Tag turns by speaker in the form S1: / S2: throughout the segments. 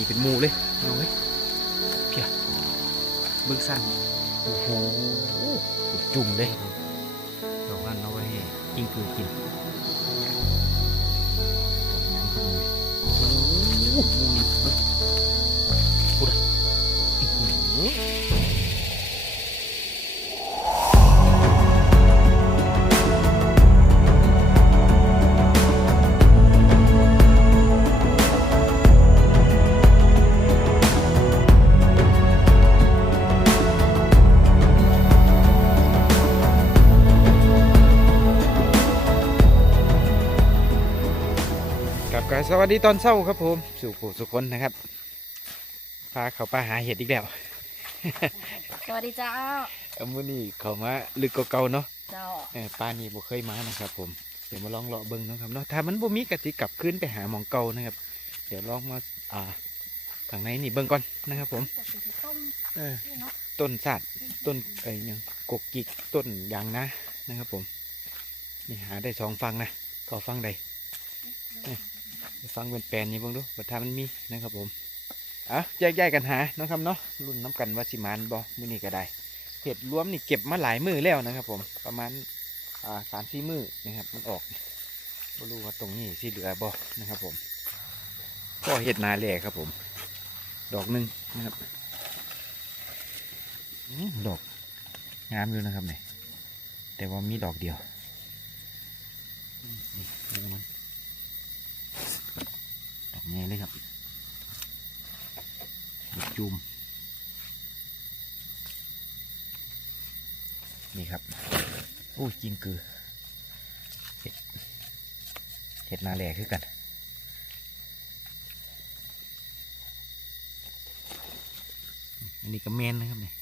S1: นี่เป็นหมูเลยน้องเอ้ยเพียเบิ้งสั้นโอ้โหจุ่มเลยดอกนั้นเอาไว้ให้กินคือกิน สวัสดีตอนเช้าครับผมสู่ผู้สุคนนะครับพาเขาไปหาเห็ดอีกแล้ว
S2: สวัสดีเจ้า
S1: เอามื้อนี้เขามาลึกกว่าเก่าเนาะ
S2: เจ้า
S1: เออป้านี่บ่เคยมานะครับ ผมเดี๋ยวมาลองเลาะเบิ่งเนาะครับเนาะถ้ามันบ่มีกติกลับขึ้นไปหาหมองเก่านะครับ เดี๋ยวลองมาอ่าข้างในนี่เบิ่งก่อนนะครับ ผม
S2: แต่สีต้ม
S1: เออ
S2: นี่เนาะ
S1: ต้นสัตว์ต้นไอ้หยังกกกิกต้นยางนะนะครับ ผมนี่หาได้สองฟังนะก็ฟังใดไป ฟังเป็นแปลนนี่เบ้างดูว่าถ้ามันมีนะครับผมอะแยกย้ายกันหาเนาะครับเนาะรุ่นน้ำกันว่าสิมานบอมือนี้ก็ได้เห็ดรวมนี่เก็บมาหลายมือแล้วนะครับ ผมประมาณอ่าสามสี่มือนะครับ มันออกไม่รู้ว่าตรงนี้สิเหลือบอนะครับ ผมก็เห็ดนาแหล่ครับผม ดอกหนึ่งนะครับอืมดอกงามอยู่นะครับเนี่ยแต่ว่ามีดอกเดียวนี่มั นดอกใหญ่เลยครับดอกจูมนี่ครับโอ้ยจริงคือเห็ดเห็ดนาแหล่คือกันอันนี้ก็แมนนะครับเนี่ย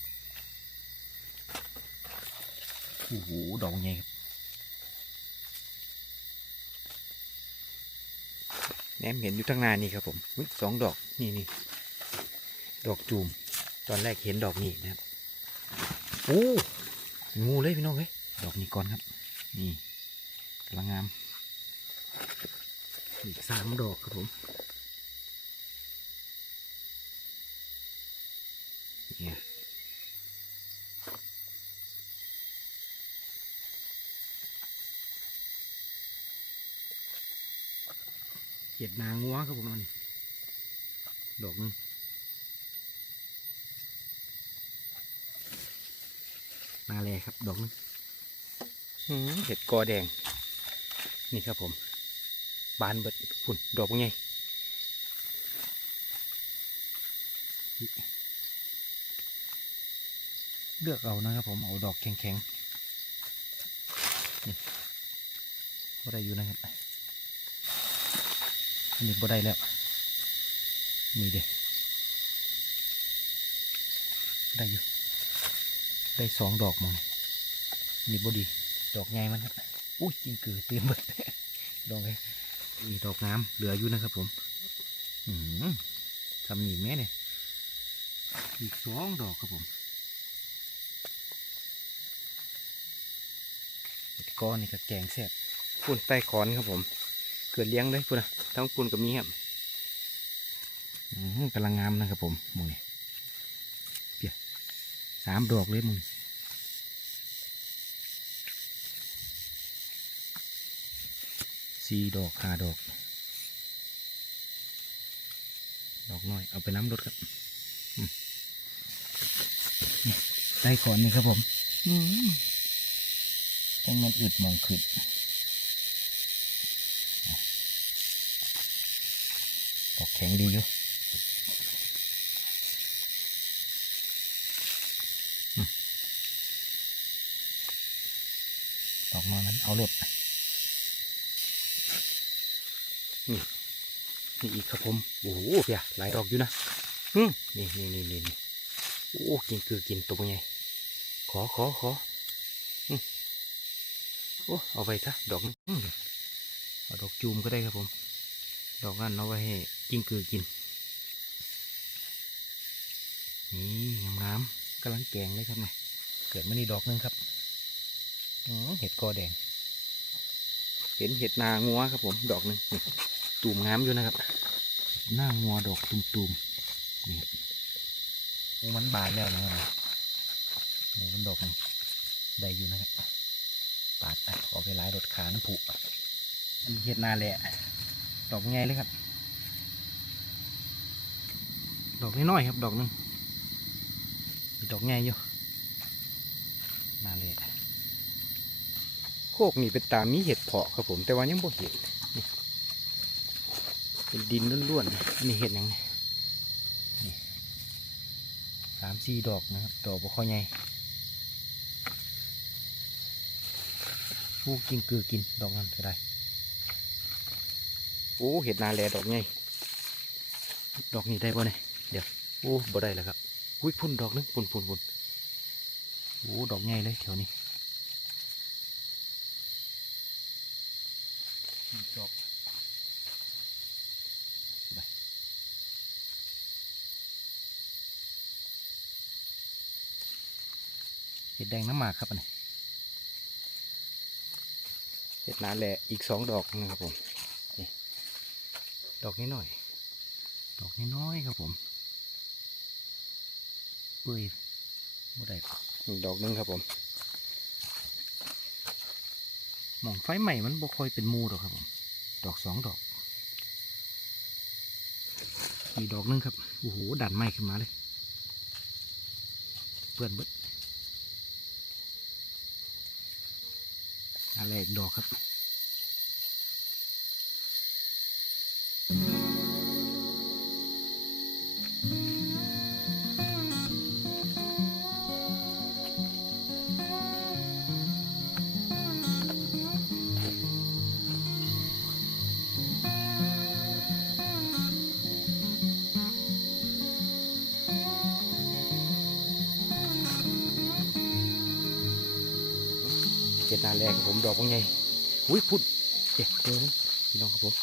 S1: โอ้โหดอกใหญ่ครับ แหนมเห็นอยู่ทั้งนานี่ครับผมสองดอกนี่นี่ดอกจูม ตอนแรกเห็นดอกนี้นะครับโอ้งูเลยพี่น้องเอ้ยดอกนี้ก่อนครับ นี่กำลังงามอีกสามดอกครับผม เห็ดนางงัวครับผมอันนี้ดอกหนึงนาแลครับ ดอกหนึงหือเห็ดกอแดง นี่ครับผม บานเบิดฝุ่นดอกเป็นไงเลือกเอานะครับผม เอาดอกแข็งๆนี่ก็ได้อยู่นะครับ อันนี้บ่ได้แล้ว นี่เด้ได้อยู่ ได้สองดอกมองนี่บ่ดี ดอกใหญ่มันครับอุ้ยจริงคือตื่นเบิดดอกไงอีดอกน้ำเหลืออยู่นะครับผมอืมทำหนีแม่เนี่ยอีกสองดอกครับผมก้อนนี่ก็แกงแซ่บปุ่นใต้ขอนครับผม กิดเลี้ยงเลยพุ่นนะทั้งปุ่นกับมีครับอื้อหือกำลังงามนะครับผมหมึงนี่เปียสามดอกเลยมึงสี่ดอกห้าดอก ดอกน้อย เอาไปน้ำรถครับอืมนี่ใต้ขอนนี่ครับผมอืมจังมันอึดมองขึ้น ดอกแข็งดีอยู่อืมดอกนอนนั้นเอาหลดนี่นี่อีกครับผม โอ้โหเพียหลายดอกอยู่นะอืมนี่นี่นี่นี่นี่โอ้กินคือกินตัวไงขอขอขออืมโอ้เอาไปซะดอกนึงอืมเอาดอกจูมก็ได้ครับผม ดอกนั้นเอาไว้ให้กิ้งกือกิน นี่งามๆกำลังแกงเลยครับเนี่ยเกิดมานี่ดอกนึงครับอ๋อเห็ดกอแดง เห็นเห็ดนางัวครับผมดอกหนึ่งนี่มงามอยู่นะครับ หน้างัวดอกตุ่มๆนี่มันบานแล้วนะครับโอ้มันดอกนี่ได้อยู่นะครับ ปาดออกไปหลายรถขาน้ำผุเห็ดนาแหละ ดอกใหญ่เลยครับ ดอกน้อยๆครับ ดอกหนึงมีดอกใหญ่อยู่นาแหละโคกนี่เป็นตามีเห็ดเพาะครับผม แต่ว่ายังบ่เห็นนี่เป็นดินล้วนๆนะอันนี้เห็ดหยังไงนี่สามสี่ดอกนะครับ ดอกบ่ค่อยใหญ่ผู้กินคือกินดอกนั้นก็ได้ โอ้เห็ดนาแลดอกใหญ่ดอกนี้ได้ป่ะเนี่ยเดี๋ยวโอ้บ่ได้แล้วครับอุ้ยพุ่นดอกนึงพุ่นพุ่นพุ่นโอ้ดอกใหญ่เลยแถวนี้นี่ดอกได้เห็ดแดงน้ำหมากครับอันนี้เห็ดนาแลอีกสองดอกนะครับผม ดอกน้อยๆดอกน้อยๆครับผมเปื่อยบ่ได้อีกดอกหนึงครับผมหมองไฟใหม่มันบ่ค่อยเป็นหมูดอกครับผม ดอกสองดอกอีกดอกหนึงครับ โอ้โหดันไหม้ขึ้นมาเลยเปื่อนเบิดอะไรอีกดอกครับาแรกครับผมดอกว่าไงอุ้ยพุดเจ็ดเจอมั้ยพี่น้องครับผม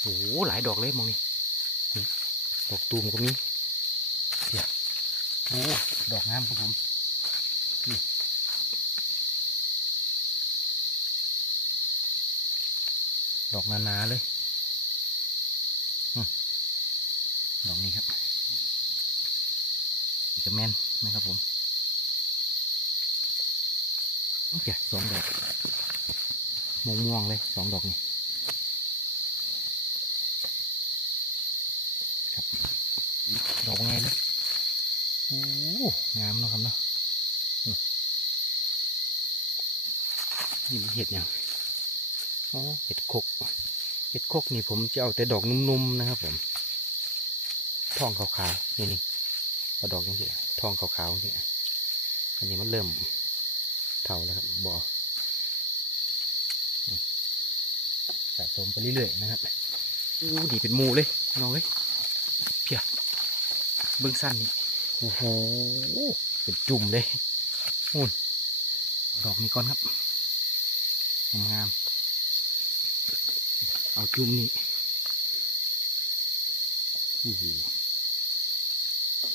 S1: โอ้โหหลายดอกเลยมองนี่ดอกตูมก็มีเดี๋ยวโอ้ดอกงามครับผมนี่ดอกนาๆเลยอดอกนี้ครับจะแม่นนะครับผมโอเคสองดอก ม่วงม่วงเลยสองดอกนี่ครับดอกไงนะโอ้งามนะครับเนาะนี่เห็ดยังโอ้เห็ดคกเห็ดคกนี่ผมจะเอาแต่ดอกนุ่มๆนะครับผมทองขาวๆนี่นี่เอาดอกยังไงทองขาวๆนี่อันนี้มันเริ่มเท่าแล้วครับบ่ออืมสะสมไปเรื่อยๆนะครับอู้ดีเป็นหมูเลยน้องเลยเพียเบื้องสั้นนี่โอ้โหเป็นจุ่มเลยนู่นดอกนี้ก่อนครับงามๆเอาจุ่มนี่โอ้โห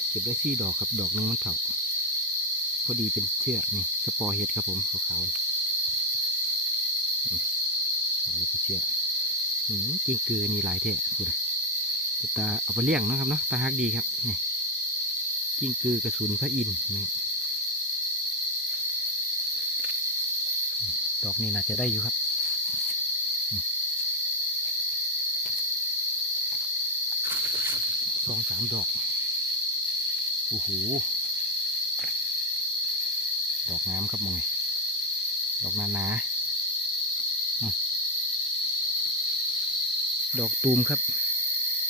S1: เก็บได้สี่ดอกครับ ดอกนึงมันเท่าพอดีเป็นเชือกนี่สปอร์เห็ดครับผมขาวๆนี่เอานี่เป็นเชือก อืมกินเกลือนี่หลายแท้พูดนะเป็นตาเอาไปเลี้ยงนะครับเนาะตาฮักดีครับนี่กิ้งกือกระสุนพระอินทร์นะดอกนี้น่าจะได้อยู่ครับ สองสามดอก โอ้โห ดอกงามครับมองไงดอกนานาๆอืม ดอกตูมครับ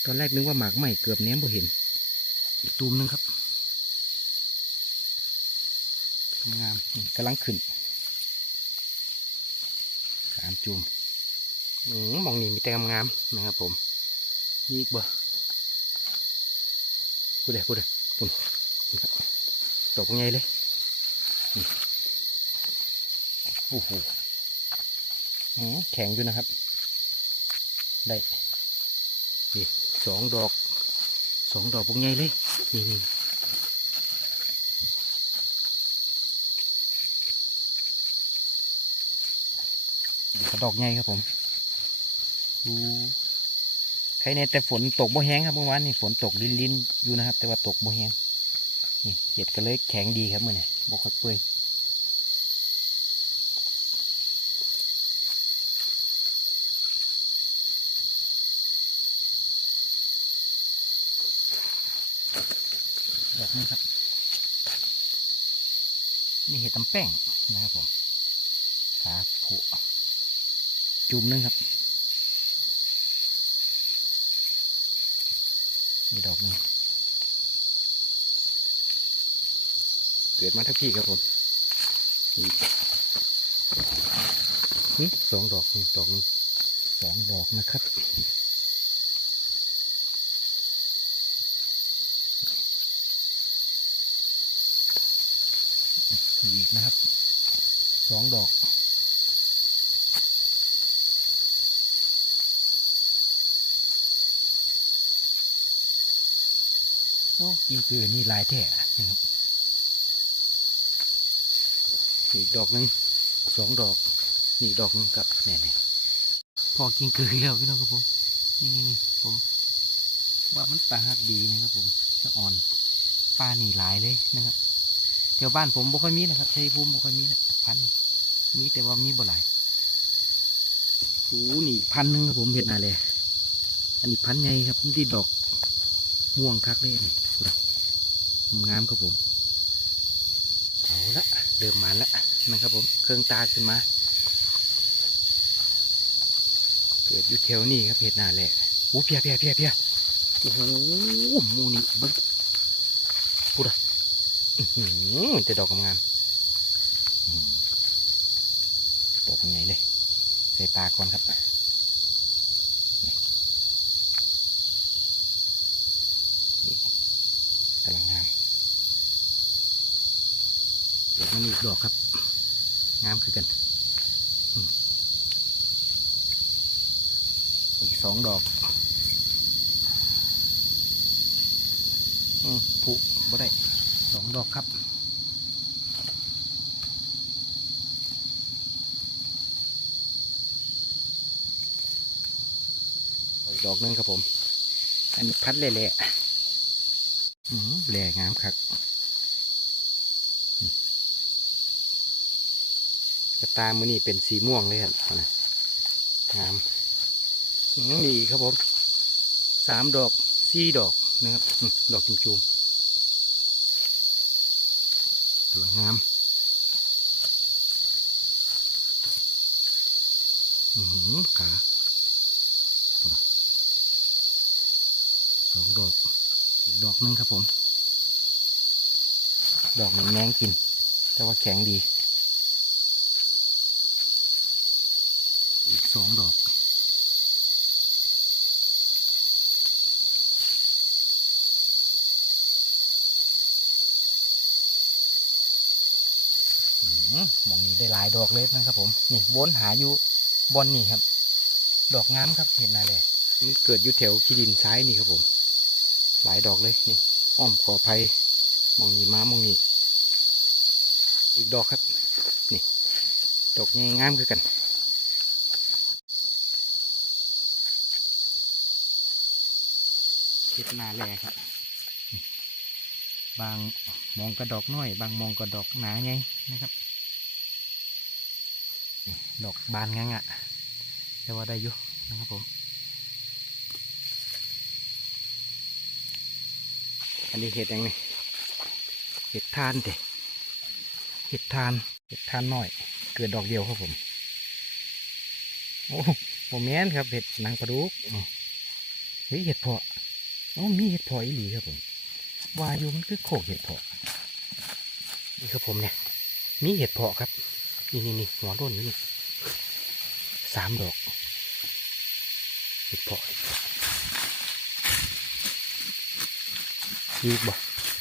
S1: ตอนแรกนึกว่าหมากใหม่เกือบแนมบ่เห็น อีกตูมหนึงครับงามกำลังขึ้นสามจูมอืมมองนี่มีแต่งามๆนะครับผมนี่อีกบ่พูดเด้พูดเด้ปุ่นครับดอกใหญ่เลยโอ้โหแข็งอยู่นะครับ ได้นี่สองดอกสองดอกพวกใหญ่เลย นี่นี่ดูกระดอกใหญ่ครับผมอู้แถรในแต่ฝนตกบ่แห้งครับเมื่อวานนี่ฝนตกลินลินๆอยู่นะครับ แต่ว่าตกบ่แห้งนี่เห็ดก็เลยแข็งดีครับมื่อนี้บ่ค่อยเปื่อย ดอกนี้ครับ นี่เห็ดตำแป้งนะครับผมขาโผจุ่มหนึงครับนี่ดอกหนึ่งเกิดมาทั้งพี่ครับผมสองดอกดอกนึงสองดอกนะครับ กนะครับสองดอก โอ้กินเกลือนี่หลายแท้นะครับอีกดอกหนึ่งสองดอก นี่ดอกหนึงกับแน่ๆพอกินเกลือแล้วพี่น้องครับผม นี่นี่นี่ผม ว่ามันปลาหักดีนะครับผมจะอ่อนปลาหนีหลายเลยนะครับ แถวบ้านผมบ่ค่อยมีนะครับชัยภูมิบ่ค่อยมีนะพันมีแต่ว่ามีบ่หลายโอ้นี่พันหนึ่งครับผมเห็ดนาเลยอันนี้พันใหญ่ครับที่ดอกม่วงคักเลยนี่งามครับผม เอาละเริ่มมาแล้วนะครับผมเครื่องตาขึ้นมาเกิดอยู่แถวนี้ครับเห็ดนาแหละโอ้เพียเพียเพียเพียโอ้โหมูนี่เบิ้ง จะดอกงามๆอืมดอกใหญ่เลยใส่ตาก่อนครับนี่นี่กำลังงามเดี๋ยวมันอีกดอกครับ งามคือกัน อีกสองดอกอืมผุบ่ได้ องดอกครับอีกดอกหนึงครับผม อันนี้พัดเละๆอืมแหล่งามครับกระตามือนี่เป็นสีม่วงเลยครับนะงามอื้อนี่ครับผมสามดอกสี่ดอกนะครับอื้อดอกจุ่มๆกำลังงามอือหือขาสองดอกอีกดอกนึงครับผม ดอกหนึ่งแมงกิน แต่ว่าแข็งดี อีกสองดอก มองนี้ได้หลายดอกเลยนะครับ ผม นี่วนหาอยู่บอนนี่ครับ ดอกงามครับเห็นนาเลยมันเกิดอยู่แถวขี้ดินซ้ายนี่ครับผม หลายดอกเลยนี่อ้อมกอไผ่มองนี่มามองนี่อีกดอกครับ นี่ ดอกใหญ่งามคือกันเห็ดนาแลครับ บางมองกระดอกน้อย บางมองกระดอกหนาไงนะครับนี่ ดอกบานงังอะแต่ว่าได้อยู่นะครับผมอันนี้เห็ดยังไงเห็ดทานเด็เห็ดทานเห็ดทานน้อย เกิดดอกเดียวครับผมโอ้โมแมนครับเห็ดนางปลาดุกเฮ้ยเห็ดเพาะอ๋อมีเห็ดเพาะอีหลีครับผมวาอยู่มันคือโขกเห็ดเพาะนี่ครับผมเนี่ยมีเห็ดเพาะครับ นี่นี่นี่หัวร่นอยู่นี่ สามดอกเห็ดเพาะอีกบ่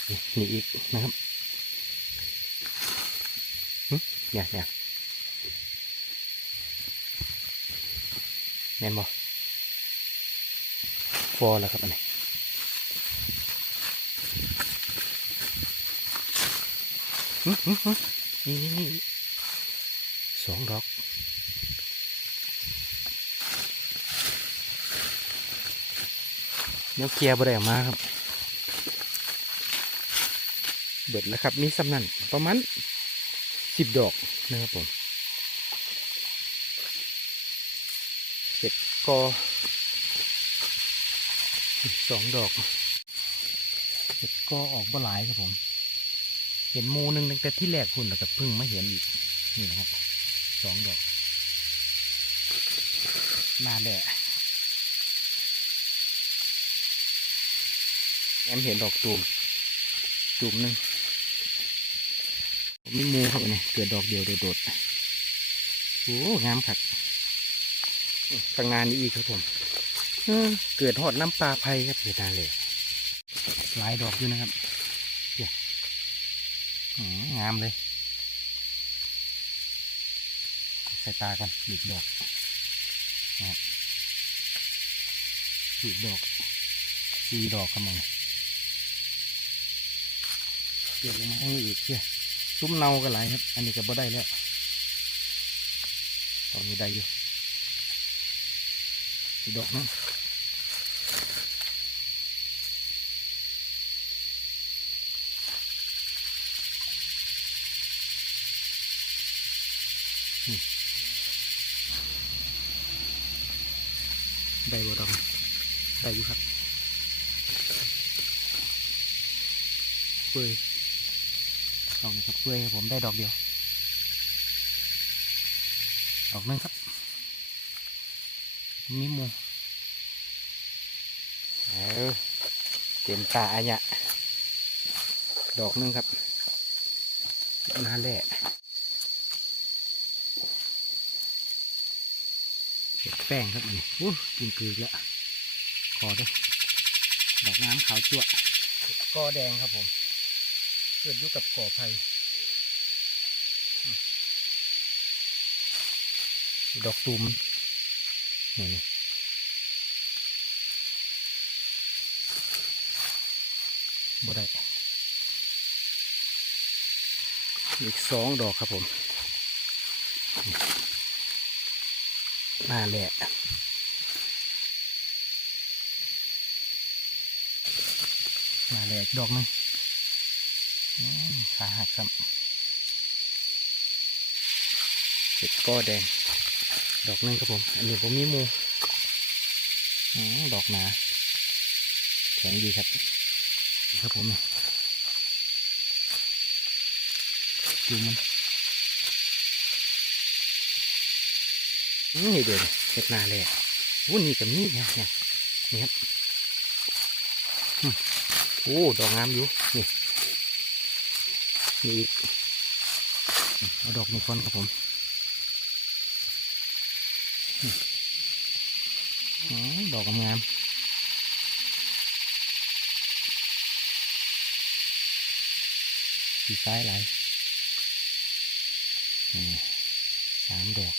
S1: นี่นี่อีกนะครับหึเนี่ยเนี่ยแน่นบ่ฟอแล้วครับอันนี้หึหึหึนี่นี่นี่สองดอก เดี๋ยวเคลียร์บ่ได้ออกมาครับ เบิดแล้วครับ มีสำนันประมาณสิบดอกนะครับผมเจ็ดกอสองดอกเจ็ดกอออกบ่หลายครับผม เห็นมูหนึ่งตั้งแต่ที่แรกคุณแล้วก็พิ่งมาเห็นอีก นี่นะครับสองดอกน่าแหละ แอมเห็นดอกตูมตูมหนึ่งผมมีมูครับอันนี่เกิดดอกเดียวโดดๆโอ้งามครับทางงานนี้อีกครับผมเกิดหอดน้ำปลาไผ่ครับเกิดนาเลยหลายดอกอยู่นะครับเดี๋ยงามเลยใส่ตากันหลีกดอกนะครับหลีกดอกสี่ดอกครับมึง เกี่ยวลงมาให้อีกเชี่ยซุ้มเนาก็หลายครับ อันนี้ก็บ่ได้แล้วตอนนี้ได้อยู่ดอกนึงได้บ่ดอกได้อยู่ครับเปื่อย ดอกนี้ก็เปื่อยครับผมได้ดอกเดียว ดอกนึงครับ มีมูเออเต็มตาอันเนี้ยดอกนึงครับน่าแหละเห็ดแป้งครับนนี้อู้กินกือแล้วขอด้วยดอกน้ำขาวจั่วเห็ดกอแดงครับผม กิดอยู่กับก่อไผ่ดอกตูมนี่บ่ได้อีกสองดอกครับผมมาแหละมาแหละอีกดอกหนึงอืม ขาหักซ้ำเห็ดก้อแดง ดอกนึงครับผม อันนี้ผมมีมูดอกหนาแข็งดีครับครับผมนี่ดูมันอืมนี่เดี๋ยวเห็ดนาเลยโอ้นนี่กับนี่เนี่ยเนี่ยนี่ครับอืมโอ้ดอกงามอยู่ีอีกเอาดอกนี้ก่อนครับผมดอกงามสีซ้ายไหลยนี่สามดอก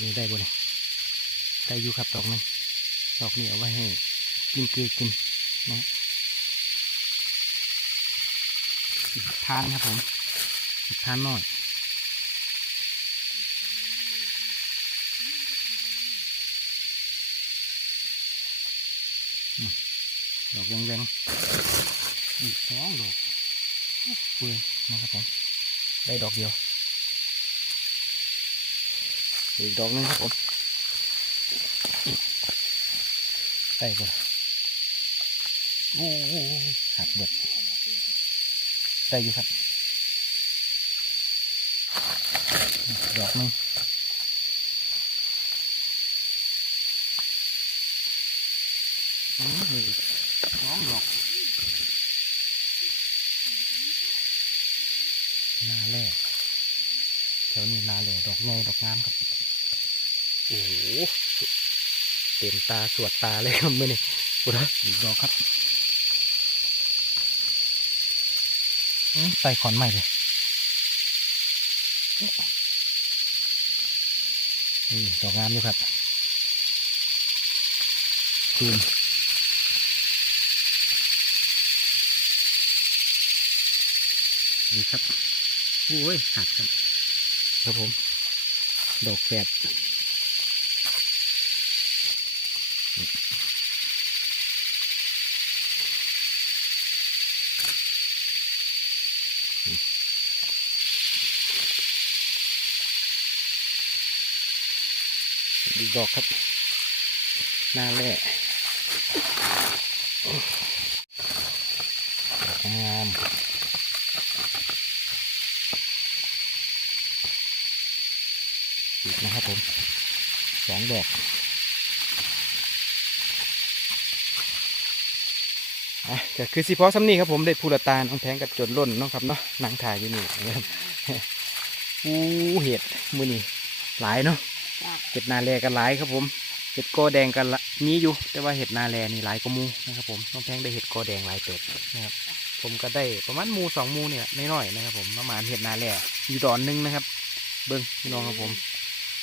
S1: นี่ได้บ่เนี่ยได้อยู่ครับดอกหนึงดอกนี้เอาไว้ให้กินเกลือกินนะ อีกทานครับผมอีกทานน้อยดอกแวงๆอีกสองดอกเปลือยนะครับผมได้ดอกเดียวอีกดอกหนึงครับผมได้บ่ล่ะโอ้หหักเบิด ได้อยู่ครับ ดอกหนึงอืมนี่อีกสองดอกนาแร่แถวนี้นาแร่ดอกไงดอกงามครับ โอ้โหเต็มตาสวดตาเลยครับมื่อนี้ปุระอีกดอกครับอื้อ ใส่ขอนใหม่เลยนี่ดอกงามอยู่ครับคืนนี่ครับโอ้ยหักครับ ครับผม ดอกแฝด ดีดอกครับ หน้าแร่งามอีกนะครับผมสองดอกอะก็คือสิพอซ้ำนี่ครับผมได้พูละตาน้องแทงกับจนล้นเนาะครับเนาะนางถ่ายอยู่นี่นะครับอู้เห็ดมือนี่หลายเนาะ เห็ดนาแลกันหลายครับผม เห็ดกอแดงกันมีอยู่ แต่ว่าเห็ดนาแลนี่หลายกว่ามูนะครับผมน้องแพงได้เห็ดกอแดงหลายเติบนะครับ ผมก็ได้ประมาณมูสองมูเนี่ยน้อยๆนะครับ ผมประมาณเห็ดนาแลอยู่ดอนนึงนะครับ เบิ้งพี่น้องครับผม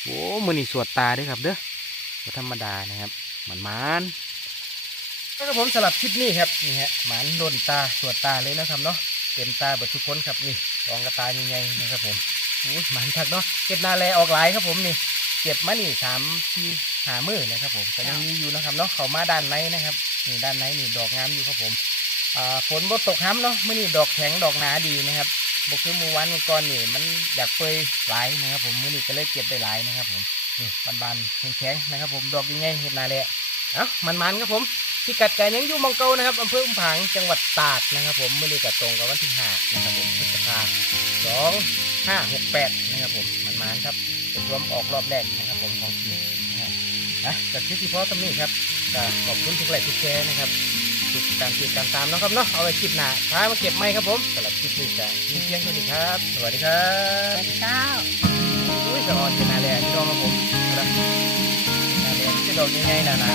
S1: โอ้มือนี่สวดตาด้วยครับ เด้อธรรมดานะครับหมันมันครับผมสำหรับคลิปนี้ครับนี่ฮะหมันโดนตาสวดตาเลยนะครับเนาะเต็มตาเบิดทุกคนครับนี่รองกระตาใหญ่ๆนะครับผมอุ้ยหมันคักเนาะเก็บนาแลออกหลายครับผมนี่ เก็บมานี่สามทีหามือนะครับผมก็ยังมีอยู่นะครับเนาะเขามาด้านในนะครับนี่ด้านในนี่ดอกงามอยู่ครับผมอ่าฝนบ่ตกห้ำเนาะเมื่อนี่ดอกแข็งดอกหนาดีนะครับบกคือเมื่อวานเมื่อก่อนนี่มันอยากเปยหลายนะครับผมมื่อนี้ก็เลยเก็บได้หลายนะครับผมนี่บานๆแข็งๆนะครับผมดอกยังไงเห็ดนาแลเอ้ามันๆครับผมพิกัดการยังอยู่หมองเกานะครับอำเภออุ้มผางจังหวัดตากนะครับผมมื่อนี้ก็ตรงกับวันที่ห้านะครับผมพฤษภาสองห้าหกแปดนะครับผมมันมานครับ เป็นรวมออกรอบแรกนะครับผมของทีมนะครับนะจากที่ที่พ่อตำนี้ครับก็ขอบคุณทุกไลค์ทุกแชร์นะครับทุกการติดตามตามนะครับเนาะเอาไว้คลิปหน้าท้ายมาเก็บไม้ครับผมสำหรับคลิปนี้จะมีเพียงเท่านี้ครับ สวัสดีครั
S2: ส
S1: บ
S2: วัสดีเจ้า
S1: อุ้ยสวัสดีนาแลพี่น้องครับผมนะนาแลที่ดอกยังไงนะนะ